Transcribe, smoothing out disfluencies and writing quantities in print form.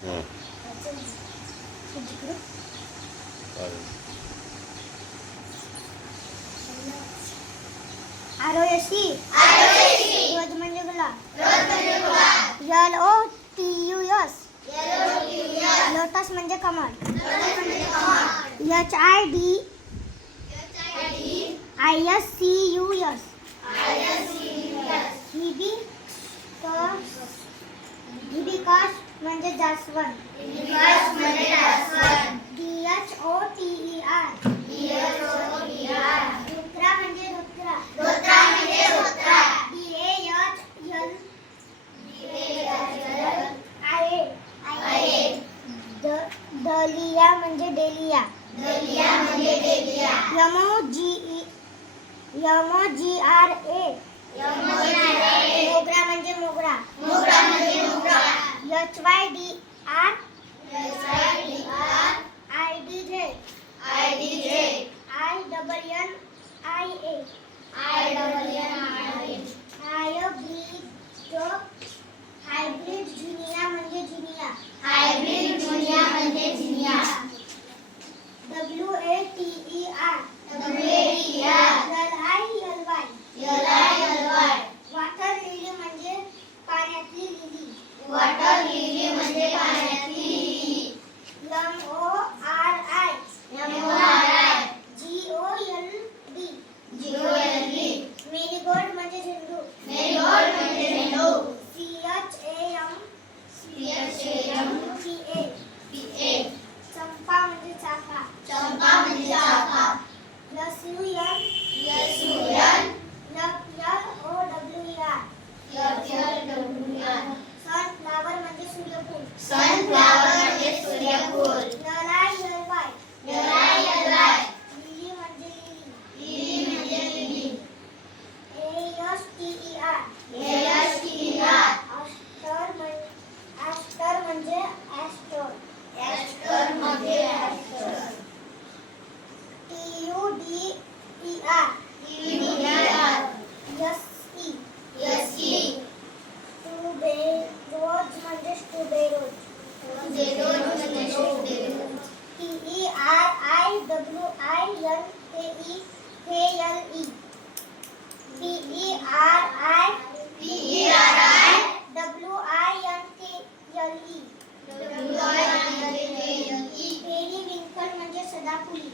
हां तिकडे चालेल. आरोयशी रोज म्हणजे गुलाब LOTUS लोटस म्हणजे कमळ HIBISCUS हिबिस्कस म्हणजे जास्वंद DHOTER धोत्रा म्हणजे धोत्रा DAHLIA दलिया म्हणजे डेलिया MOGRA मोगरा म्हणजे मोगरा HYDR INNIA हायब्रीड जिनिया म्हणजे जिनिया WATER वॉटर लिली म्हणजे पाण्यातली लिली MORI मेरीगोल्ड म्हणजे झेंडू CHAMPA चंपा म्हणजे चाफा SUNFLOWER सनफ्लावर म्हणजे सूर्यफूल LILY लिली म्हणजे लिली ASTER म्हणजे ॲस्टर TUDER ट्यूबेरोज म्हणजे ट्यूबेरोज PERIWINKLE म्हणजे सदाफुली